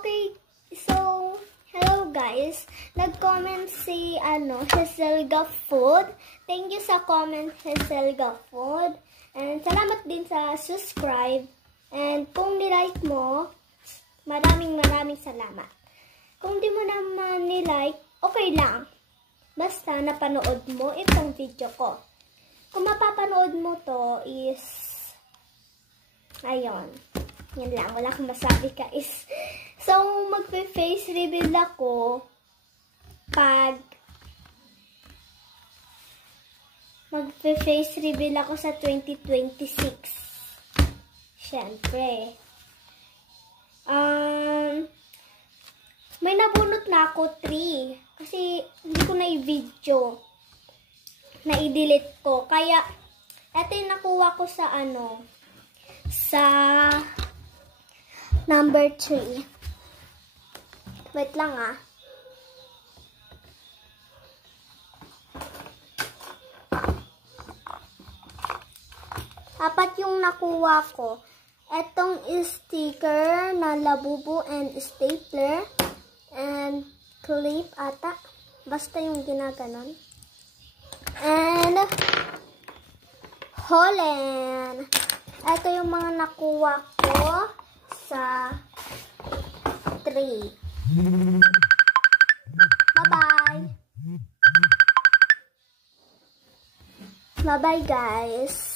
Okay, so, hello guys. Nag-comment si, Heselga Food. Thank you sa comment, Heselga Food. And salamat din sa subscribe. And kung nilike mo, maraming salamat. Kung di mo naman nilike, okay lang. Basta napanood mo itong video ko. Kung mapapanood mo to is, ayun. Yan lang, wala akong masabi guys. So, magpe-face reveal ako magpe-face reveal ako sa 2026. Siyempre. May nabunot na ako 3. Kasi, hindi ko na i-video. Na-delete ko. Kaya, eto yung nakuha ko sa sa number 3. Wait lang ah. Apat yung nakuha ko. Etong sticker na labubu and stapler and clip ata. Basta yung ginaganon. And Holland. Ito yung mga nakuha ko sa 3. Bye-bye. Bye-bye guys.